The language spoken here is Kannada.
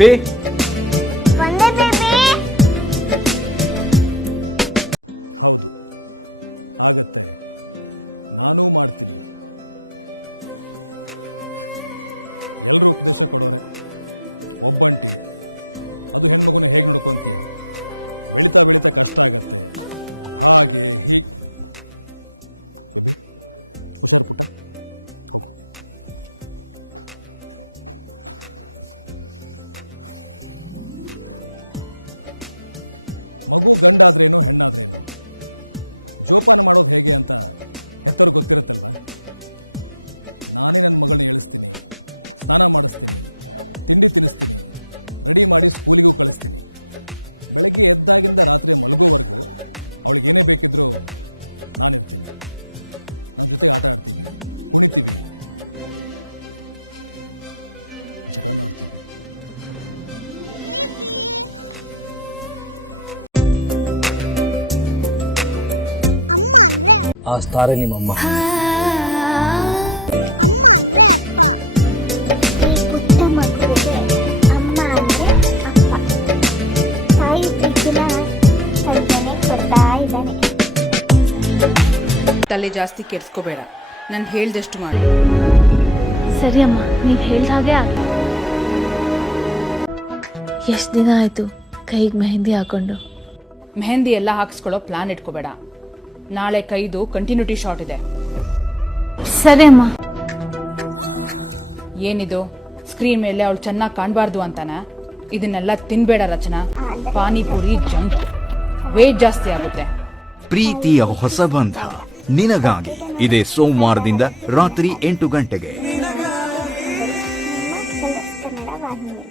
ಬೇಬಿ ಹೌದು ಆಗತ್ತೆ, ನಾನೂ ಮಾಡ್ತೀನಿ. ಎಲ್ಲರೂ ಉಪದೇಶ ಕೊಡೋರೆ. ಒಬ್ಬಂಟಿ, ಅದು ಹೆಣ್ಮಗುನ ಹೇಗೆ ನೋಡ್ಕೊಂತೀಯ, ಬೆಳೀತಾ ಬೆಳೀತಾ ಕಷ್ಟ ಆಗತ್ತೆ, ಹಾಗೆ ಹೀಗೆ. ಬೇಬಿ ಹುಷಾರು ಪುಟ್ಟ, ಹೋಗು. ಮಗು ಗಂಡಾದ್ರೇನು ಹೆಣ್ಣಾದ್ರೇನು ಜೋಪಾನ ಮಾಡೋದು ಹೇಗೆ ಅಂತ ಹೆತ್ತವ್ರಿಗೆ ಗೊತ್ತಿರುತ್ತಲ್ವಾ. ನಾನೇ ನನ್ನ ಮಗಳನ್ನ ಏಳಿಸ್ತೀನಿ, ಸ್ನಾನ ಮಾಡಿಸ್ತೀನಿ, ತಿಂಡಿ ತಿನ್ನಿಸ್ತೀನಿ, ರೆಡಿ ಮಾಡಿ ಸ್ಕೂಲಿಗೂ ಕಳಿಸ್ತೀನಿ. ಬೆಳಗ್ಗೆ ಎದ್ದಾಗಿಂದ ರಾತ್ರಿ ಮಲಗೋವರೆಗೂ ಅವಳಿಗೆ ಏನೇ ಬೇಕಿದ್ರೂ ನಾನಿರ್ತೀನಿ. ನಮ್ಮ ಜೊತೆಗೆ ಆಟ ಆಡ್ತೀವಿ, ಕುಣಿತೀವಿ, ಜಗಳನೂ ಆಡ್ತೀವಿ. ಆ ಸ್ತಾರೆ ನಿಮ್ಮಮ್ಮ, ಅಮ್ಮ ಅಂದ್ರೆ ಅಪ್ಪ. ಈ ಪುಟ್ಟ ಮಗುವಿಗೆ ಅಮ್ಮ ಅಂದ್ರೆ ಅಪ್ಪ. ತಾಯಿ ಪ್ರೀತಿನ ಕಲ್ಪನೆ ಕೊಡ್ತಾ ಇದ್ದಾನೆ. ತಲೆ ಜಾಸ್ತಿ ಕೆಡ್ಸ್ಕೋಬೇಡ, ನಾನು ಹೇಳ್ದಷ್ಟು ಮಾಡಿ. ಸರಿ ಅಮ್ಮ, ನೀವು ಹೇಳ್ದ ಹಾಗೆ ಆಗಿ. ಎಷ್ಟು ದಿನ ಆಯ್ತು ಕೈಗೆ ಮೆಹಂದಿ ಹಾಕೊಂಡು? ಮೆಹಂದಿ ಎಲ್ಲ ಹಾಕ್ಸ್ಕೊಳ್ಳೋ ಪ್ಲಾನ್ ಇಟ್ಕೋಬೇಡ. ನಾಳೆ ಕೈದು ಕಂಟಿನ್ಯೂಟಿ ಶಾಟ್ ಇದೆ. ಸರಿ ಅಮ್ಮ. ಏನಿದು ಸ್ಕ್ರೀನ್ ಮೇಲೆ ಅವಳು ಚೆನ್ನಾಗಿ ಕಾಣಬಾರ್ದು ಅಂತಾನ? ಇದನ್ನೆಲ್ಲ ತಿನ್ಬೇಡ ರಚನಾ. ಪಾನಿಪುರಿ ಜಂಕ್, ವೇಟ್ ಜಾಸ್ತಿ ಆಗುತ್ತೆ. ಪ್ರೀತಿಯ ಹೊಸ ಬಂಧ ನಿನಗಾಗಿ ಇದೇ ಸೋಮವಾರದಿಂದ ರಾತ್ರಿ 8 ಗಂಟೆಗೆ. ಕನ್ನಡ ವಾಹಿನಿಯಲ್ಲಿ.